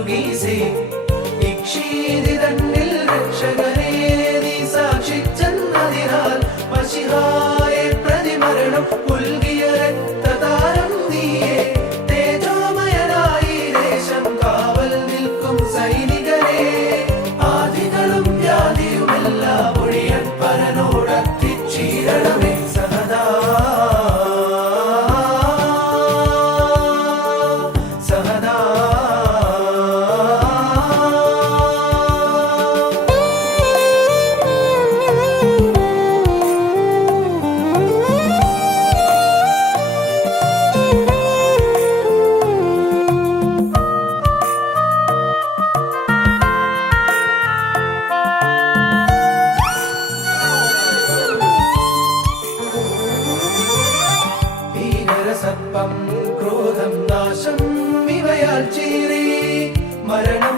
വർഗീസേ ഇക്ഷീതി തന്നിൽ രക്ഷകനേ നീ സാക്ഷിച്ചെന്നതിനാൽ മശിഹായെ പ്രതിമരണം പുൽകിയ രക്തതാരം നീയേ തേജോമയനായി ദേശം കാവൽ നിൽക്കും സൈനികരെ ആദികളും വ്യാധിയുമെല്ലാം ഒഴിയൻ പരനോടത്തിച്ചീരണമേ സഹദാ സഹദാ. സത്പം ക്രോധം നാശം ഇവയാൽ ചീറി മരണം